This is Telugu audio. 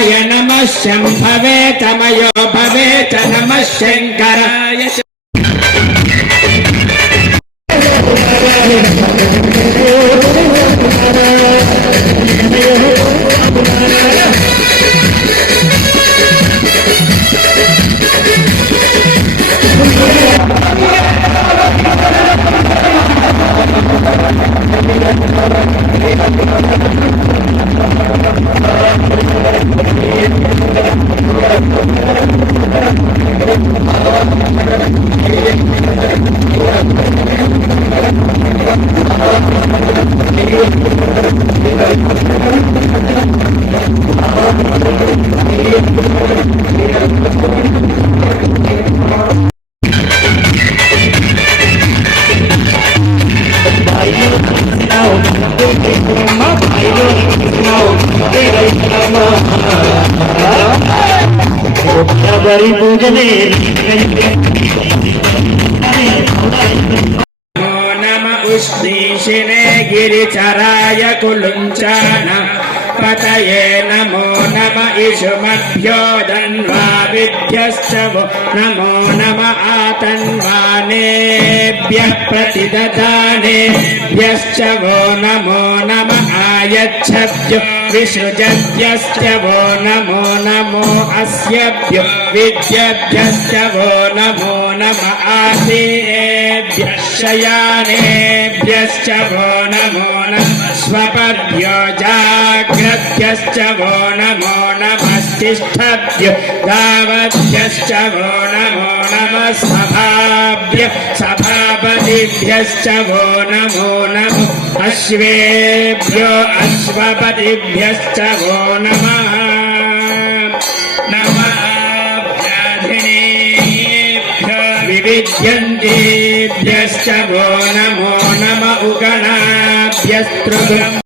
शंकराय नमः शंभवे तमयो भवे च नमः शंकराय Thank Everybody, శ్రీశిరే గిరిచరాయ కులుంచాన. పతయే నమో నమ ఇషుమభ్యో దన్వా విద్యశ్చవో. నమో నమ ఆతన్వానేభ్య ప్రతిదధానేభ్యశ్చవో నమో నమ ఆయచ్చభ్యో. విసృజభ్యశ్చవో నమో నమో అస్యభ్యో. విద్యభ్యశ్చవో. నమో नमो नम आसेभ्यः शयानेभ्यश्च वो नमो नम स्वपद्भ्यो जाग्रभ्यश्च वो नमो नमस्तिष्ठभ्यो दावभ्यश्च वो नमो नमः सभाभ्य सभापतिभ्यश्च वो नमो नमो अश्वेभ्यो अश्वपतिभ्यश्च वो नमः नमः व्याधिनेभ्यो विविध्यन्तेभ्यश्च वो नमो नम उगणाभ्यस्तृगम्